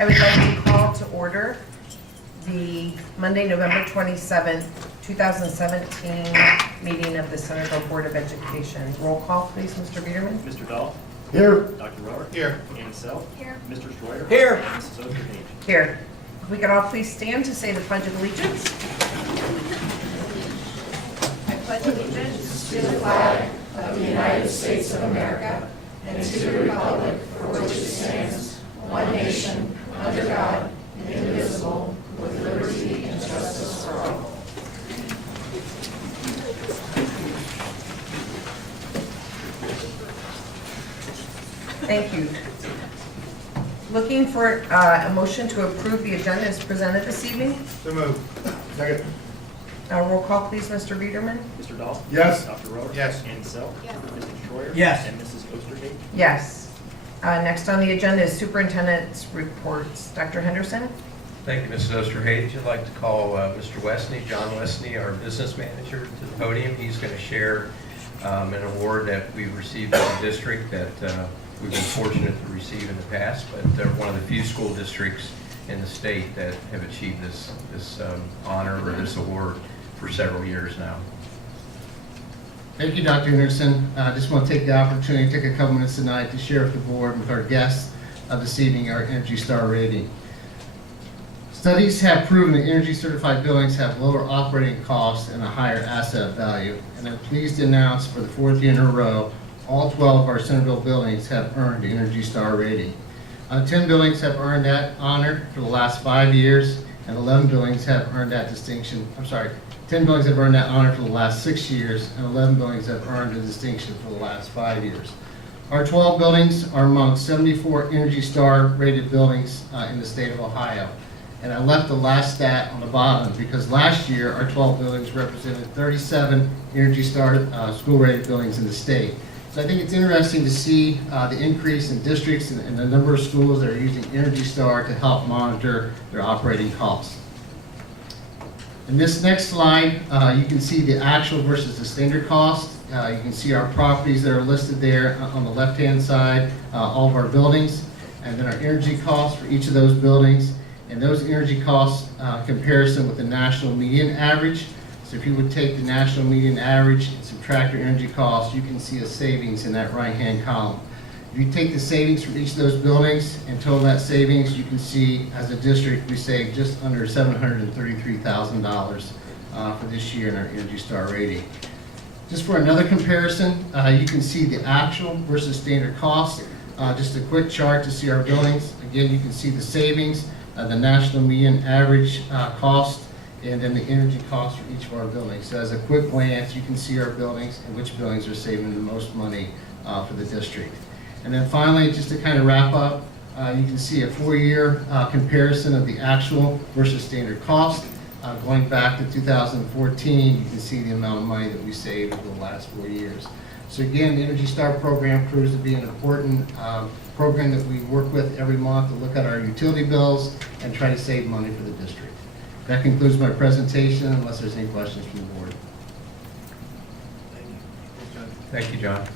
I would like to call to order the Monday, November 27th, 2017 meeting of the Centerville Board of Education. Roll call, please, Mr. Biederman. Mr. Dahl? Here. Dr. Rohr? Here. Ann Self? Here. Mr. Schroyer? Here. And Mrs. Osterhage? Here. If we could all please stand to say the Pledge of Allegiance. I pledge allegiance to the flag of the United States of America and to the republic for which it stands, one nation, under God, indivisible, with liberty and justice for all. Thank you. Looking for a motion to approve the agenda as presented this evening. So moved. Second. Roll call, please, Mr. Biederman. Mr. Dahl? Yes. Dr. Rohr? Yes. Ann Self? Yes. Mr. Schroyer? Yes. And Mrs. Osterhage? Yes. Next on the agenda is superintendent's reports. Dr. Henderson? Thank you, Mrs. Osterhage. I'd like to call Mr. Westney, John Westney, our business manager, to the podium. He's going to share an award that we've received as a district that we've been fortunate to receive in the past, but they're one of the few school districts in the state that have achieved this honor or this award for several years now. Thank you, Dr. Henderson. I just want to take the opportunity to take a couple minutes tonight to share with the board and with our guests of this evening our ENERGY STAR rating. Studies have proven that energy certified buildings have lower operating costs and a higher asset value. And I'm pleased to announce for the fourth year in a row, all 12 of our Centerville buildings have earned the ENERGY STAR rating. 10 buildings have earned that honor for the last 5 years, and 11 buildings have earned that distinction. 10 buildings have earned that honor for the last 6 years, and 11 buildings have earned the distinction for the last 5 years. Our 12 buildings are among 74 ENERGY STAR rated buildings in the state of Ohio. And I left the last stat on the bottom because last year our 12 buildings represented 37 ENERGY STAR school rated buildings in the state. So I think it's interesting to see the increase in districts and the number of schools that are using ENERGY STAR to help monitor their operating costs. In this next slide, you can see the actual versus the standard cost. You can see our properties that are listed there on the left-hand side, all of our buildings, and then our energy costs for each of those buildings. And those energy costs comparison with the national median average. So if you would take the national median average and subtract your energy costs, you can see a savings in that right-hand column. If you take the savings from each of those buildings and total that savings, you can see as a district we saved just under $733,000 for this year in our ENERGY STAR rating. Just for another comparison, you can see the actual versus standard cost. Just a quick chart to see our buildings. Again, you can see the savings, the national median average cost, and then the energy cost for each of our buildings. So as a quick glance, you can see our buildings and which buildings are saving the most money for the district. And then finally, just to kind of wrap up, you can see a 4-year comparison of the actual versus standard cost. Going back to 2014, you can see the amount of money that we saved over the last 4 years. So again, the ENERGY STAR program proves to be an important program that we work with every month to look at our utility bills and try to save money for the district. That concludes my presentation, unless there's any questions from the board. Thank you, John.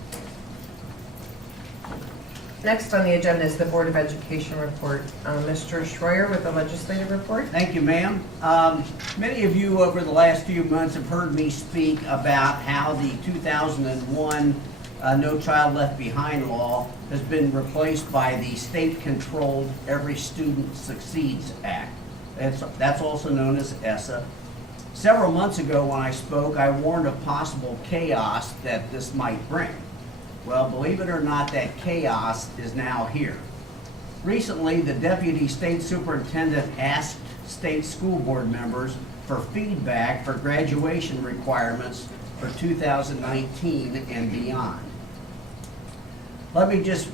Next on the agenda is the Board of Education report. Mr. Schroyer with the legislative report. Thank you, ma'am. Many of you over the last few months have heard me speak about how the 2001 No Child Left Behind law has been replaced by the state-controlled Every Student Succeeds Act. That's also known as ESSA. Several months ago when I spoke, I warned of possible chaos that this might bring. Well, believe it or not, that chaos is now here. Recently, the Deputy State Superintendent asked state school board members for feedback for graduation requirements for 2019 and beyond. Let me just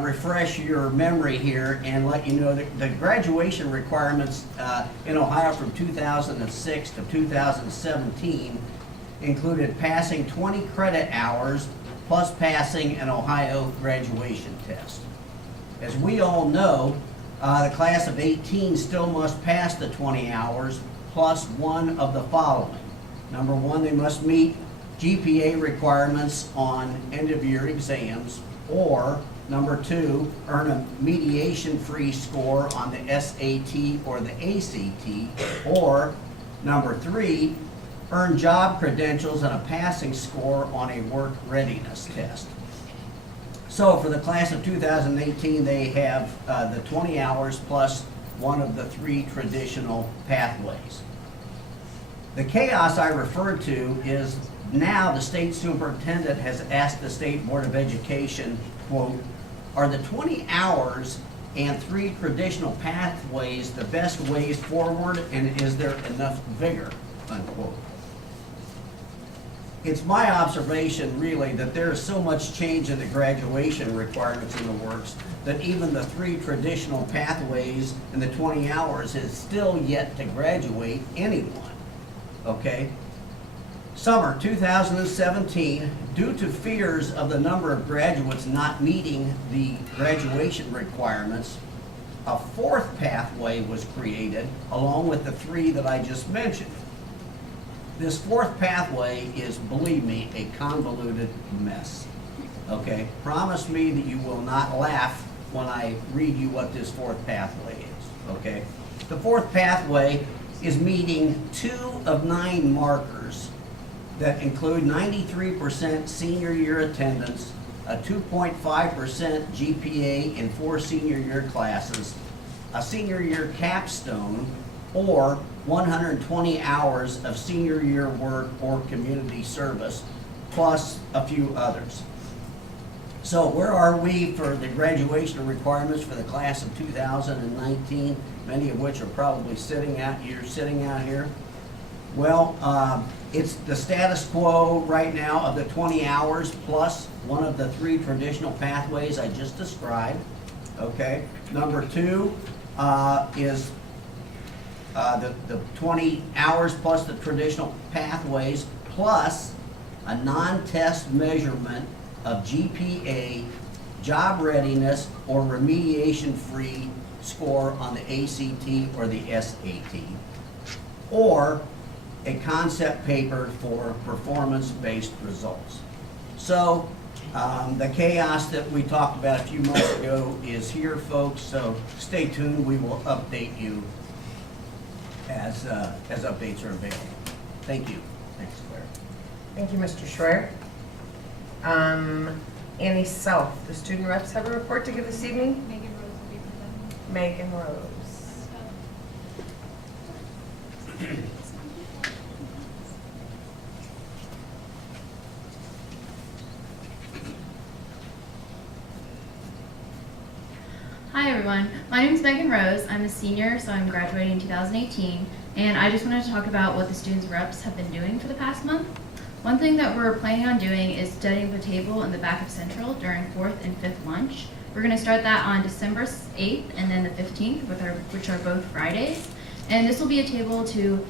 refresh your memory here and let you know that the graduation requirements in Ohio from 2006 to 2017 included passing 20 credit hours plus passing an Ohio graduation test. As we all know, the class of 18 still must pass the 20 hours plus one of the following. Number one, they must meet GPA requirements on end-of-year exams, or Number 2, earn a mediation-free score on the SAT or the ACT. Or number 3, earn job credentials and a passing score on a work readiness test. So for the class of 2018, they have the 20 hours plus one of the 3 traditional pathways. The chaos I referred to is now the state superintendent has asked the State Board of Education, quote, are the 20 hours and 3 traditional pathways the best ways forward, and is there enough vigor, unquote. It's my observation, really, that there is so much change in the graduation requirements in the works that even the 3 traditional pathways and the 20 hours is still yet to graduate anyone, okay? Summer 2017, due to fears of the number of graduates not meeting the graduation requirements, a 4th pathway was created along with the 3 that I just mentioned. This 4th pathway is, believe me, a convoluted mess. Okay? Promise me that you will not laugh when I read you what this 4th pathway is. Okay? The 4th pathway is meeting 2 of 9 markers that include 93% senior year attendance, a 2.5% GPA in 4 senior year classes, a senior year capstone, or 120 hours of senior year work or community service, plus a few others. So where are we for the graduation requirements for the class of 2019, many of which are probably sitting out here? Well, it's the status quo right now of the 20 hours plus one of the 3 traditional pathways I just described, okay? Number 2 is the 20 hours plus the traditional pathways plus a non-test measurement of GPA, job readiness, or remediation-free score on the ACT or the SAT, or a concept paper for performance-based results. So the chaos that we talked about a few months ago is here, folks, so stay tuned. We will update you as updates are available. Thank you. Thanks, Claire. Thank you, Mr. Schreier. Annie Self, the student reps have a report to give this evening. Megan Rose will be presenting. Megan Rose. Hi everyone, my name is Megan Rose. I'm a senior, so I'm graduating in 2018, and I just wanted to talk about what the students reps have been doing for the past month. One thing that we're planning on doing is studying the table in the back of Central during 4th and 5th lunch. We're going to start that on December 8th and then the 15th, which are both Fridays. And this will be a table to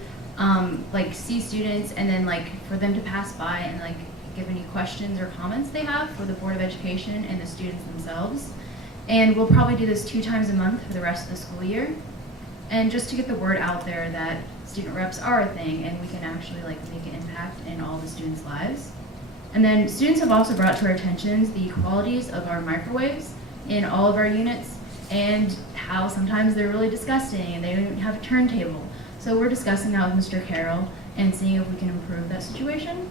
see students and then for them to pass by and give any questions or comments they have for the Board of Education and the students themselves. And we'll probably do this 2 times a month for the rest of the school year. And just to get the word out there that student reps are a thing and we can actually make an impact in all the students' lives. And then students have also brought to our attention the qualities of our microwaves in all of our units and how sometimes they're really disgusting and they don't even have a turntable. So we're discussing that with Mr. Carroll and seeing if we can improve that situation.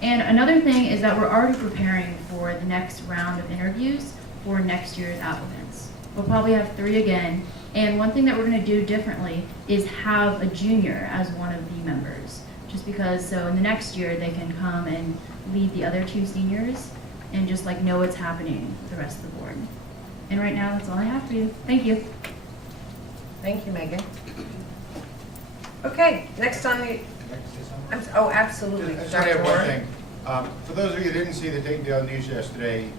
And another thing is that we're already preparing for the next round of interviews for next year's applicants. We'll probably have 3 again. And one thing that we're going to do differently is have a junior as one of the members. Just because, so in the next year, they can come and lead the other 2 seniors and just know what's happening with the rest of the board. And right now, that's all I have for you. Thank you. Thank you, Megan. Okay, next on the, oh, absolutely. I just want to add one Dr. thing. For those of you who didn't see the Dayton News yesterday,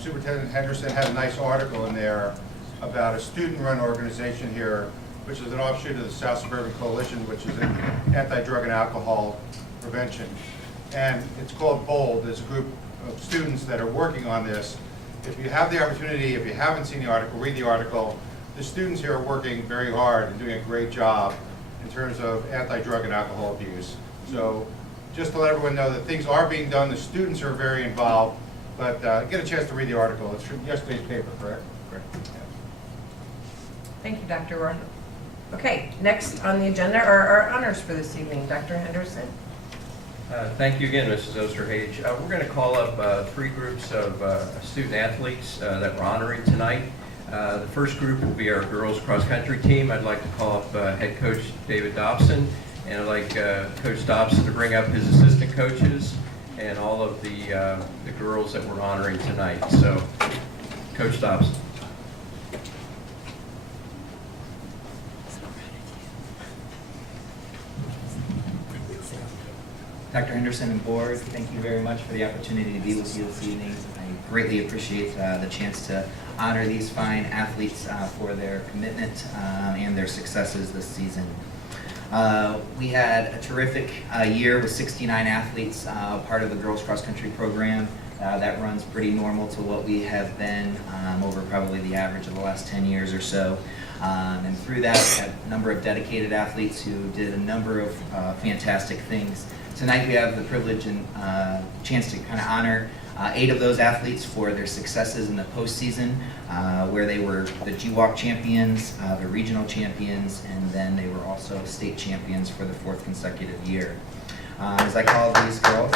Superintendent Henderson had a nice article in there about a student-run organization here, which is an offshoot of the South Suburban Coalition, which is in anti-drug and alcohol prevention. And it's called BOLD. There's a group of students that are working on this. If you have the opportunity, if you haven't seen the article, read the article. The students here are working very hard and doing a great job in terms of anti-drug and alcohol abuse. So just to let everyone know that things are being done, the students are very involved, But get a chance to read the article. It's from yesterday's paper, correct? Correct. Thank you, Dr. Roy. Okay, next on the agenda are our honors for this evening. Dr. Henderson. Thank you again, Mrs. Osterhage. We're going to call up 3 groups of student athletes that we're honoring tonight. The first group will be our girls cross-country team. I'd like to call up head coach David Dobson, and I'd like Coach Dobson to bring up his assistant coaches and all of the girls that we're honoring tonight. So, Coach Dobson. Dr. Henderson and board, thank you very much for the opportunity to be with you this evening. I greatly appreciate the chance to honor these fine athletes for their commitment and their successes this season. We had a terrific year with 69 athletes, part of the girls cross country program. That runs pretty normal to what we have been over probably the average of the last 10 years or so. And through that, we had a number of dedicated athletes who did a number of fantastic things. Tonight we have the privilege and chance to kind of honor 8 of those athletes for their successes in the postseason, where they were the GWAC champions, the regional champions, and then they were also state champions for the 4th consecutive year. As I call these girls,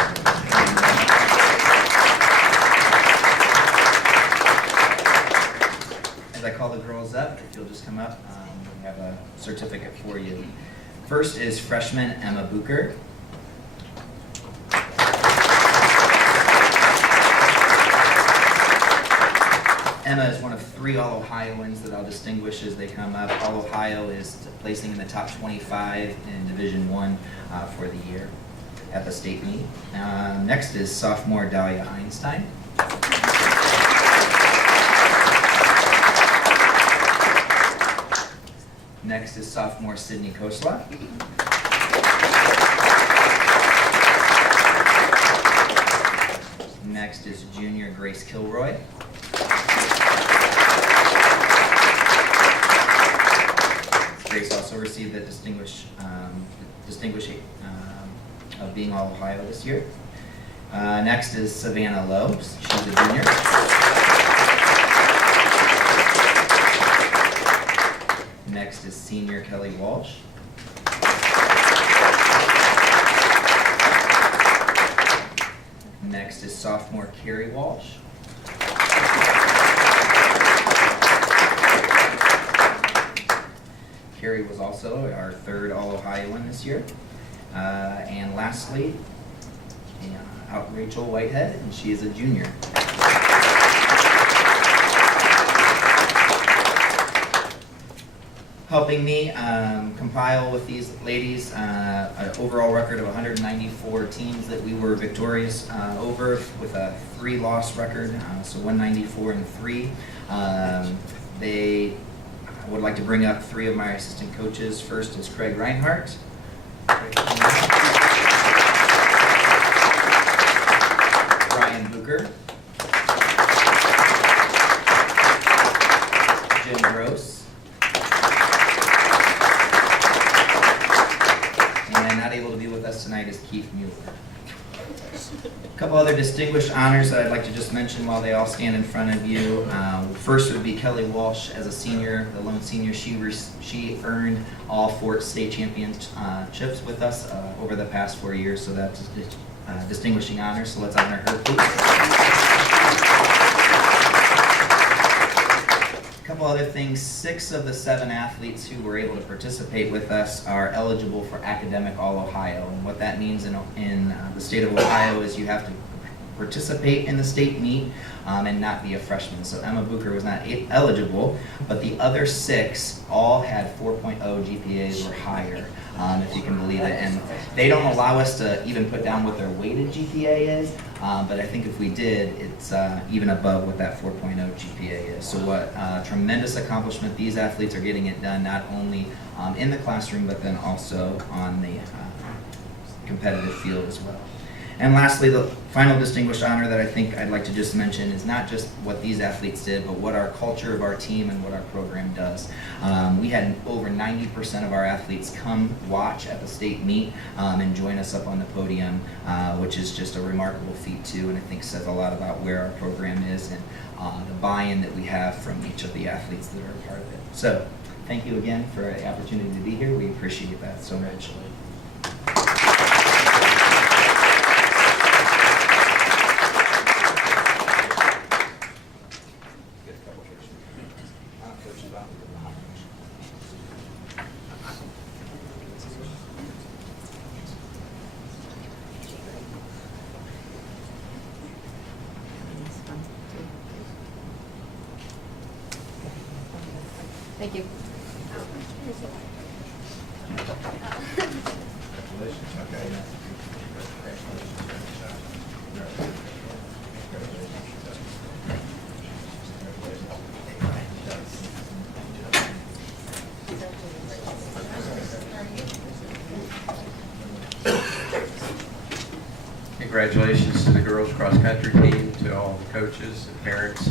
as I call the girls up, if you'll just come up, we have a certificate for you. First is freshman Emma Bucher. Emma is one of 3 All-Ohioans that I'll distinguish as they come up. All-Ohio is placing in the top 25 in Division I for the year at the state meet. Next is sophomore Dahlia Einstein. Next is sophomore Sydney Kosla. Next is junior Grace Kilroy. Grace also received the distinguishing of being All-Ohio this year. Next is Savannah Lowe. She's a junior. Next is senior Kelly Walsh. Next is sophomore Carrie Walsh. Carrie was also our 3rd All-Ohioan this year. And lastly, Rachel Whitehead, and she is a junior. Helping me compile with these ladies an overall record of 194 teams that we were victorious over, with a 3-loss record, so 194-3. I would like to bring up 3 of my assistant coaches. First is Craig Reinhardt. Brian Bucher. Jim Gross. And not able to be with us tonight is Keith Mueller. A couple other distinguished honors that I'd like to just mention while they all stand in front of you. First would be Kelly Walsh as a senior, the lone senior. She earned all 4 state championships with us over the past 4 years, so that's a distinguishing honor, so let's honor her, please. A couple other things. 6 of the 7 athletes who were able to participate with us are eligible for academic All-Ohio. And what that means in the state of Ohio is you have to participate in the state meet and not be a freshman. So Emma Bucher was not eligible, but the other 6 all had 4.0 GPAs or higher, if you can believe it. And they don't allow us to even put down what their weighted GPA is, but I think if we did, it's even above what that 4.0 GPA is. So what tremendous accomplishment. These athletes are getting it done not only in the classroom, but then also on the competitive field as well. And lastly, the final distinguished honor that I think I'd like to just mention is not just what these athletes did, but what our culture of our team and what our program does. We had over 90% of our athletes come watch at the state meet and join us up on the podium, which is just a remarkable feat too, and I think says a lot about where our program is and the buy-in that we have from each of the athletes that are a part of it. So, thank you again for the opportunity to be here. We appreciate that so much. Thank you. Congratulations to the girls cross country team, to all the coaches and parents.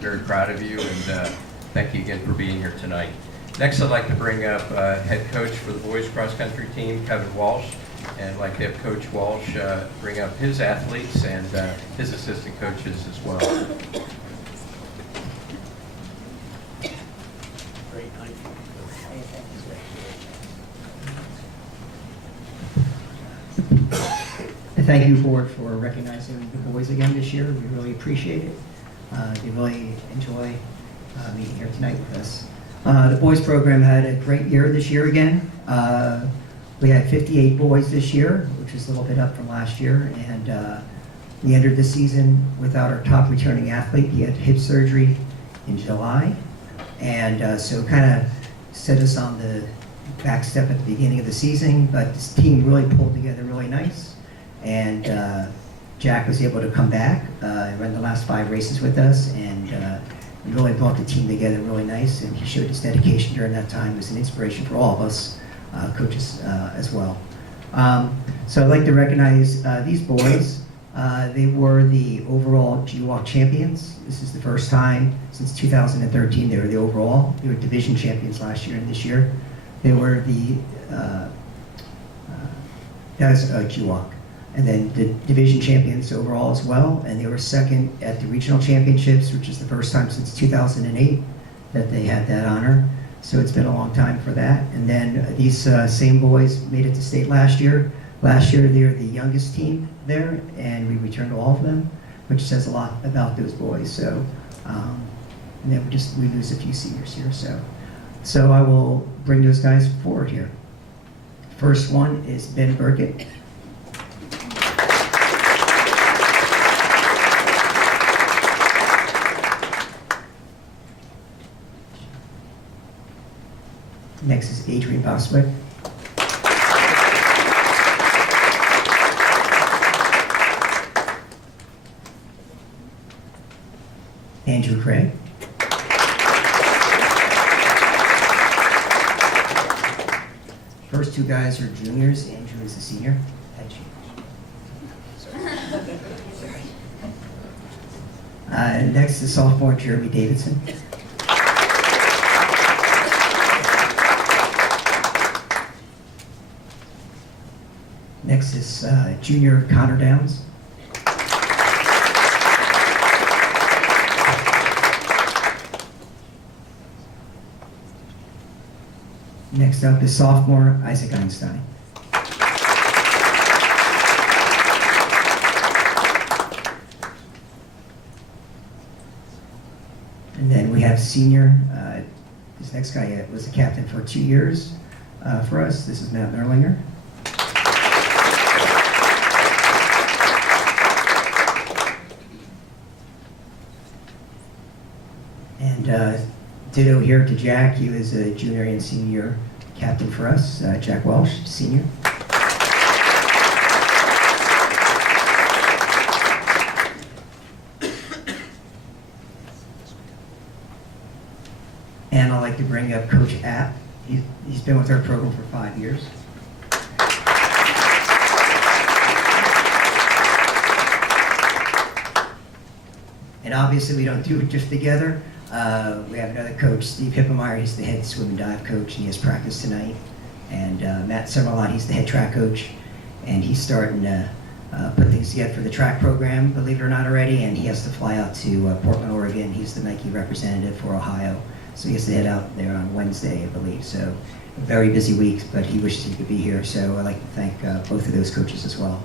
Very proud of you, and thank you again for being here tonight. Next, I'd like to bring up head coach for the boys cross country team, Kevin Walsh, and I'd like to have Coach Walsh bring up his athletes and his assistant coaches as well. Great night. Thank you, board, for recognizing the boys again this year. We really appreciate it. We really enjoy being here tonight with us. The boys program had a great year this year again. We had 58 boys this year, which is a little bit up from last year, and we entered the season without our top returning athlete. He had hip surgery in July, and so kind of set us on the back step at the beginning of the season, but this team really pulled together really nice. And Jack was able to come back and run the last 5 races with us, and really brought the team together really nice, and he showed his dedication during that time. It was an inspiration for all of us, coaches as well. So I'd like to recognize these boys. They were the overall GWAC champions. This is the first time since 2013 they were the overall. They were division champions last year and this year. They were the, that was GWAC. And then the division champions overall as well, and they were second at the regional championships, which is the first time since 2008 that they had that honor. So it's been a long time for that. And then these same boys made it to state last year. Last year they were the youngest team there, and we returned all of them, which says a lot about those boys. So, and then we lose a few seniors here. So I will bring those guys forward here. First one is Ben Burkett. Next is Adrian Boswick. Andrew Craig. First 2 guys are juniors. Andrew is a senior. Next is sophomore Jeremy Davidson. Next is junior Connor Downs. Next up is sophomore Isaac Einstein. And then we have senior, this next guy was the captain for 2 years for us. This is Matt Nerlinger. And ditto here to Jack. He was a junior and senior captain for us. Jack Welsh, senior. And I'd like to bring up Coach App. He's been with our program for 5 years. And obviously, we don't do it just together. We have another coach, Steve Hippemeyer. He's the head swim and dive coach, and he has practice tonight. And Matt Summerlot, he's the head track coach, and he's starting to put things together for the track program, believe it or not already, and he has to fly out to Portland, Oregon. He's the Nike representative for Ohio, so he has to head out there on Wednesday, I believe. So a very busy week, but he wishes he could be here, so I'd like to thank both of those coaches as well.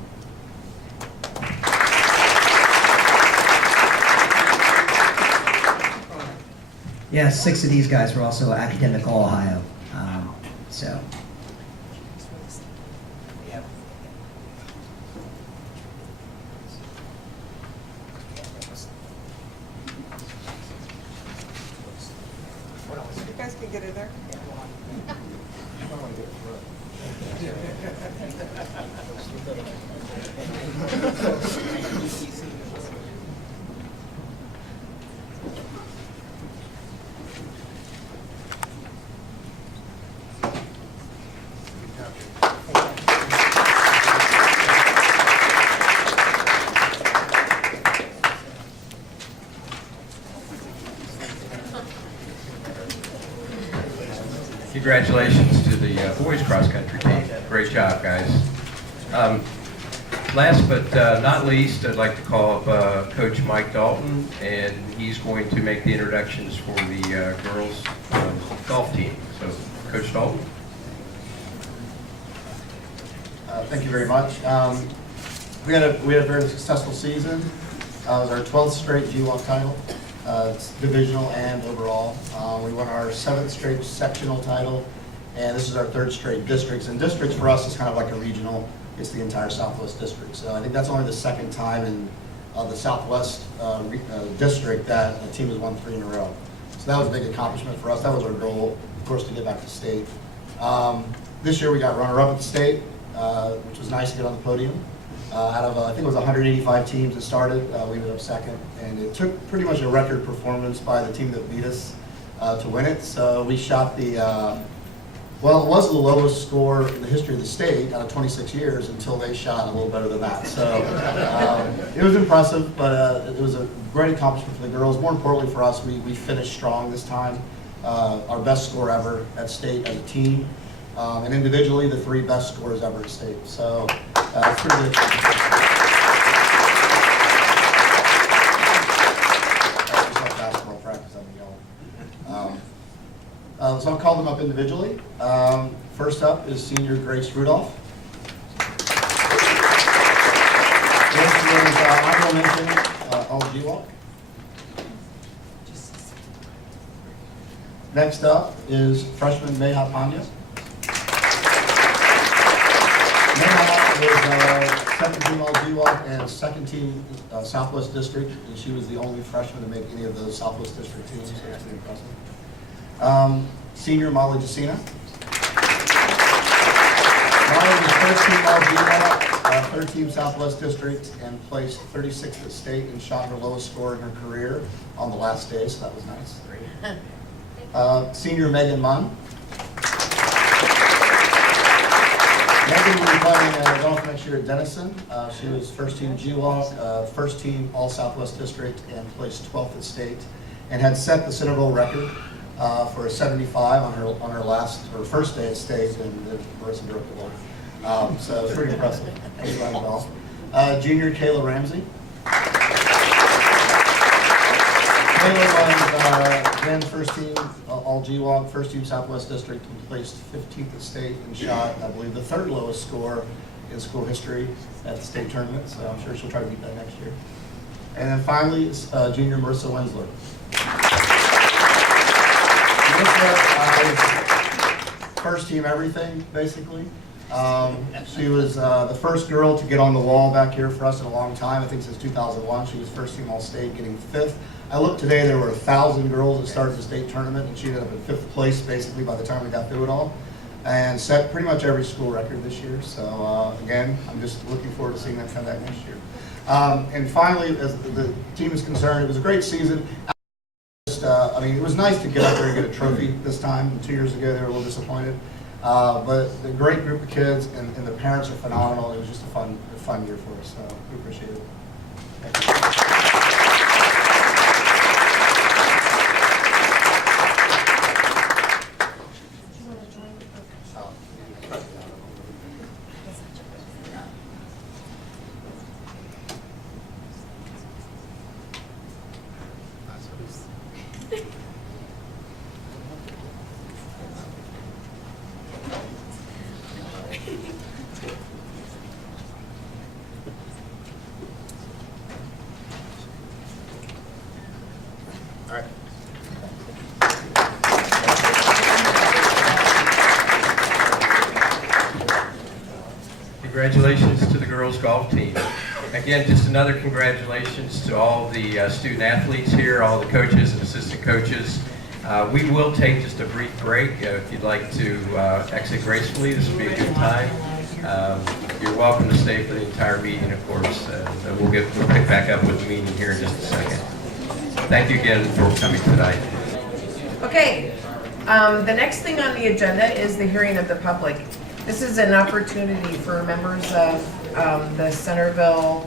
Yeah, 6 of these guys were also academic All-Ohio, so. You guys can get in there. Congratulations to the boys cross-country team. Great job, guys. Last but not least, I'd like to call up Coach Mike Dalton, and he's going to make the introductions for the girls golf team. So, Coach Dalton. Thank you very much. We had a very successful season. It was our 12th straight G1 title. It's divisional and overall. We won our 7th straight sectional title, and this is our 3rd straight districts. And districts for us is kind of like a regional. It's the entire Southwest district. So I think that's only the 2nd time in the Southwest district that a team has won 3 in a row. So that was a big accomplishment for us. That was our goal, of course, to get back to state. This year we got runner-up at the state, which was nice to get on the podium. Out of, I think it was 185 teams that started, we ended up 2nd. And it took pretty much a record performance by the team that beat us to win it. So we shot the, well, it was the lowest score in the history of the state out of 26 years until they shot a little better than that. So it was impressive, but it was a great accomplishment for the girls. More importantly for us, we finished strong this time. Our best score ever at state as a team. And individually, the 3 best scores ever at state. So it's pretty good. Basketball practice, I'm yelling. So I'll call them up individually. First up is senior Grace Rudolph. Next is honorable mention, All G-Walk. Next up is freshman Meha Pandya. Meha is 2nd team All G-Walk and 2nd team Southwest District, and she was the only freshman to make any of those Southwest District teams, so that's pretty impressive. Senior Molly Jacina. Molly was 1st team All G-Walk, 3rd team Southwest District, and placed 36th at state and shot her lowest score in her career on the last day, so that was nice. Senior Megan Munn. Megan will be playing golf next year at Denison. She was 1st team G-Walk, 1st team All Southwest District, and placed 12th at state, and had set the Centerville record for a 75 on her first day at state, and Marissa broke the law. So it's pretty impressive. Junior Kayla Ramsey. Kayla was again 1st team All G-Walk, 1st team Southwest District, and placed 15th at state and shot, I believe, the 3rd lowest score in school history at the state tournament. So I'm sure she'll try to beat that next year. And then finally, junior Marissa Wensler. First team everything, basically. She was the first girl to get on the wall back here for us in a long time. I think since 2001. She was 1st team All-State, getting 5th. I looked today, there were 1,000 girls that started the state tournament, and she ended up in 5th place, basically, by the time we got through it all. And set pretty much every school record this year. So, again, I'm just looking forward to seeing that come back next year. And finally, as the team is concerned, it was a great season. I mean, it was nice to get out there and get a trophy this time. 2 years ago, they were a little disappointed. But the great group of kids and the parents are phenomenal. It was just a fun year for us, so we appreciate it. Thank you. Congratulations to the girls golf team. Again, just another congratulations to all the student athletes here, all the coaches and assistant coaches. We will take just a brief break. If you'd like to exit gracefully, this will be a good time. You're welcome to stay for the entire meeting, of course. We'll pick back up with the meeting here in just a second. Thank you again for coming tonight. Okay, the next thing on the agenda is the hearing of the public. This is an opportunity for members of the Centerville,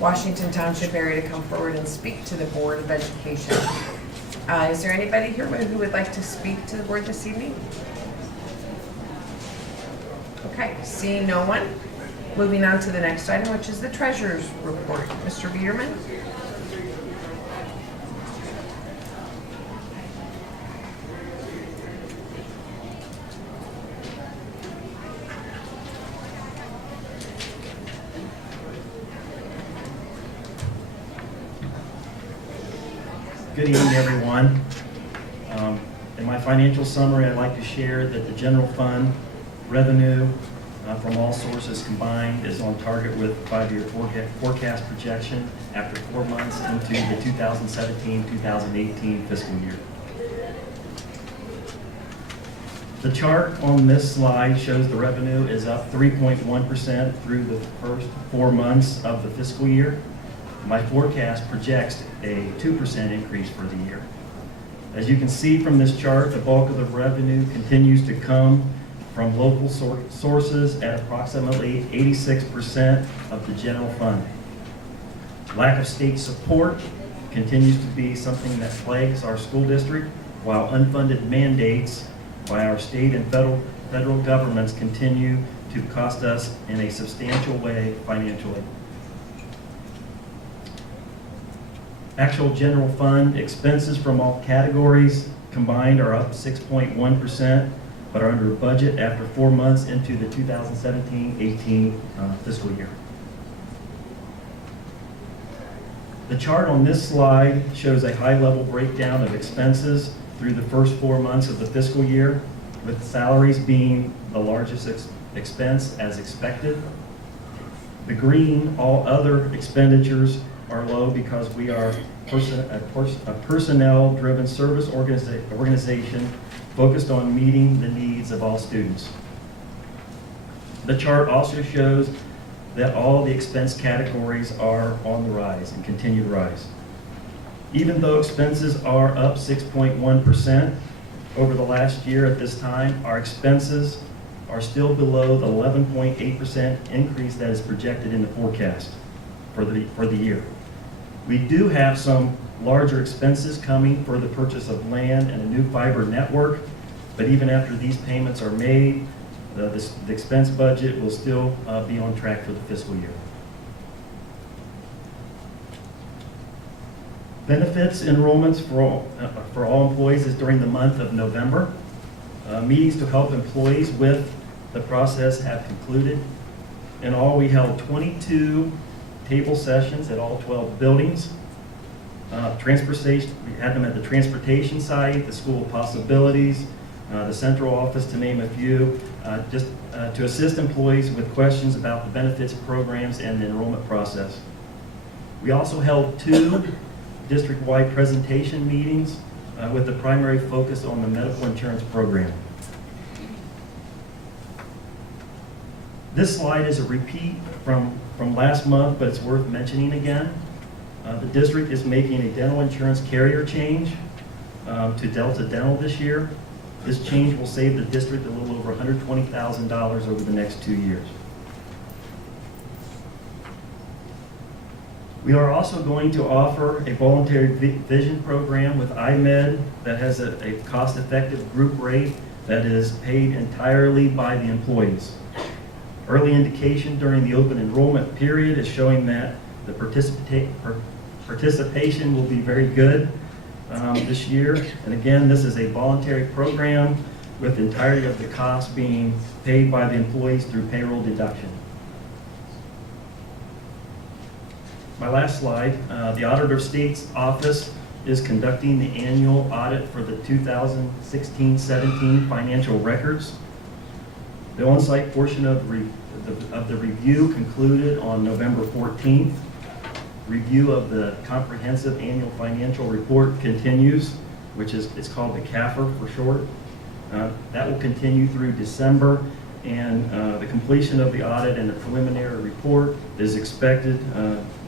Washington Township area to come forward and speak to the Board of Education. Is there anybody here who would like to speak to the board this evening? Okay, seeing no one, moving on to the next item, which is the treasurer's report. Mr. Biederman? Good evening, everyone. In my financial summary, I'd like to share that the general fund revenue from all sources combined is on target with 5-year forecast projection after 4 months into the 2017-2018 fiscal year. The chart on this slide shows the revenue is up 3.1% through the first 4 months of the fiscal year. My forecast projects a 2% increase for the year. As you can see from this chart, the bulk of the revenue continues to come from local sources at approximately 86% of the general fund. Lack of state support continues to be something that plagues our school district, while unfunded mandates by our state and federal governments continue to cost us in a substantial way financially. Actual general fund expenses from all categories combined are up 6.1%, but are under budget after 4 months into the 2017-18 fiscal year. The chart on this slide shows a high-level breakdown of expenses through the first 4 months of the fiscal year, with salaries being the largest expense as expected. The green, all other expenditures, are low because we are a personnel-driven service organization focused on meeting the needs of all students. The chart also shows that all the expense categories are on the rise and continue to rise. Even though expenses are up 6.1% over the last year at this time, our expenses are still below the 11.8% increase that is projected in the forecast for the year. We do have some larger expenses coming for the purchase of land and a new fiber network, but even after these payments are made, the expense budget will still be on track for the fiscal year. Benefits enrollments for all employees is during the month of November. Meetings to help employees with the process have concluded. In all, we held 22 table sessions at all 12 buildings. Transportation, we had them at the transportation site, the School of Possibilities, the central office, to name a few, just to assist employees with questions about the benefits programs and the enrollment process. We also held 2 district-wide presentation meetings with the primary focus on the medical insurance program. This slide is a repeat from last month, but it's worth mentioning again. The district is making a dental insurance carrier change to Delta Dental this year. This change will save the district a little over $120,000 over the next 2 years. We are also going to offer a voluntary vision program with IMED that has a cost-effective group rate that is paid entirely by the employees. Early indication during the open enrollment period is showing that the participation will be very good this year. And again, this is a voluntary program with the entirety of the cost being paid by the employees through payroll deduction. My last slide, the Auditor of State's office is conducting the annual audit for the 2016-17 financial records. The on-site portion of the of the review concluded on November 14th. Review of the comprehensive annual financial report continues, which is, it's called the CAFR for short. That will continue through December, and the completion of the audit and the preliminary report is expected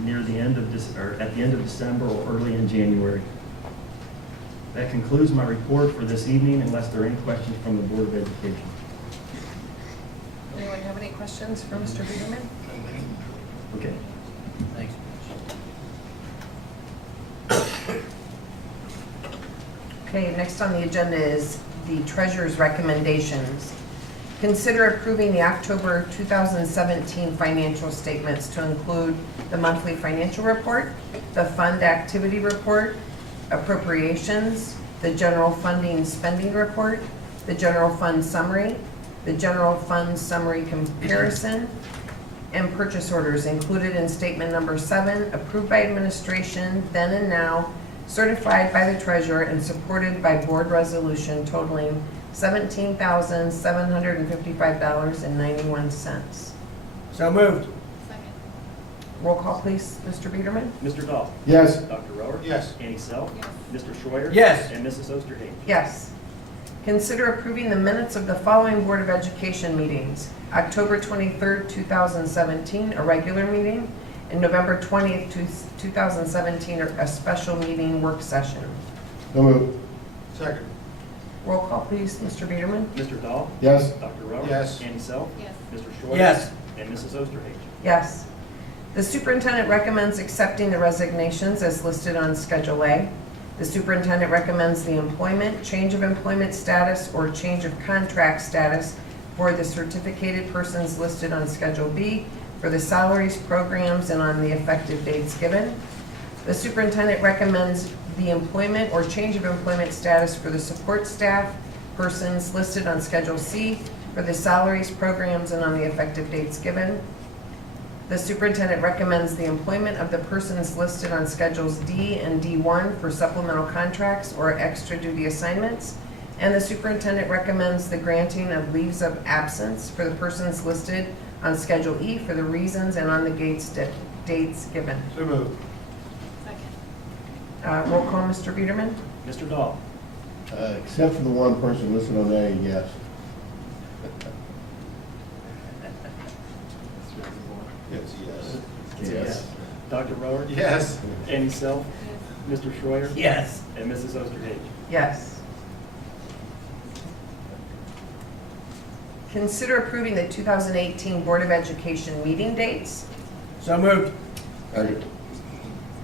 near the end of or at the end of December or early in January. That concludes my report for this evening, unless there are any questions from the Board of Education. Anyone have any questions for Mr. Biederman? Okay. Thanks. Okay, next on the agenda is the treasurer's recommendations. Consider approving the October 2017 financial statements to include the monthly financial report, the fund activity report, appropriations, the general funding spending report, the general fund summary, the general fund summary comparison, and purchase orders included in statement number 7, approved by administration then and now, certified by the treasurer and supported by board resolution totaling $17,755.91. So moved. Roll call, please, Mr. Biederman? Mr. Dahl? Yes. Dr. Rohr? Yes. Annie Self? Mr. Schreier? Yes. And Mrs. Osterhage? Yes. Consider approving the minutes of the following Board of Education meetings. October 23rd, 2017, a regular meeting, and November 20th, 2017, a special meeting work session. So moved. Second. Roll call, please, Mr. Biederman? Mr. Dahl? Yes. Dr. Rohr? Yes. Annie Self? Yes. Mr. Schreier? Yes. And Mrs. Osterhage? Yes. The superintendent recommends accepting the resignations as listed on Schedule A. The superintendent recommends the employment, change of employment status, or change of contract status for the certificated persons listed on Schedule B for the salaries, programs, and on the effective dates given. The superintendent recommends the employment or change of employment status for the support staff persons listed on Schedule C for the salaries, programs, and on the effective dates given. The superintendent recommends the employment of the persons listed on Schedules D and D1 for supplemental contracts or extra duty assignments. And the superintendent recommends the granting of leaves of absence for the persons listed on Schedule E for the reasons and on the dates given. So moved. Roll call, Mr. Biederman? Mr. Dahl? Except for the one person listed on A, yes. Yes, yes. Yes. Dr. Rohr? Yes. Annie Self? Mr. Schreier? Yes. And Mrs. Osterhage? Yes. Consider approving the 2018 Board of Education meeting dates. So moved. Second.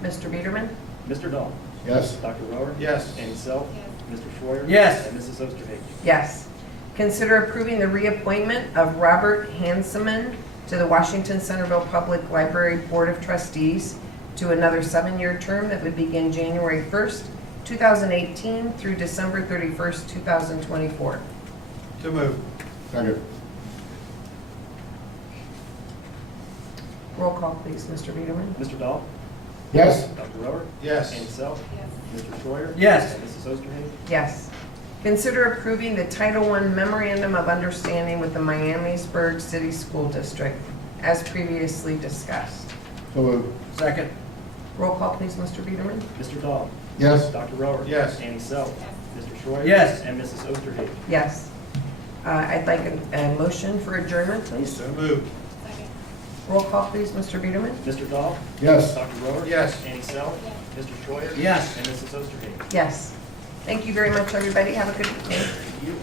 Mr. Biederman? Mr. Dahl? Yes. Dr. Rohr? Yes. Annie Self? Mr. Schreier? Yes. And Mrs. Osterhage? Yes. Consider approving the reappointment of Robert Hanseman to the Washington Centerville Public Library Board of Trustees to another 7-year term that would begin January 1st, 2018 through December 31st, 2024. So moved. Second. Roll call, please, Mr. Biederman. Mr. Dahl? Yes. Dr. Rohr? Yes. Annie Self? Mr. Schreier? Yes. And Mrs. Osterhage? Yes. Consider approving the Title I Memorandum of Understanding with the Miamisburg City School District, as previously discussed. So moved. Second. Roll call, please, Mr. Biederman. Mr. Dahl? Yes. Dr. Rohr? Yes. Annie Self? Mr. Schreier? Yes. And Mrs. Osterhage? Yes. I'd like a motion for adjournment, please. So moved. Roll call, please, Mr. Biederman. Mr. Dahl? Yes. Dr. Rohr? Yes. Annie Self? Mr. Schreier? Yes. And Mrs. Osterhage? Yes. Thank you very much, everybody. Have a good evening. You.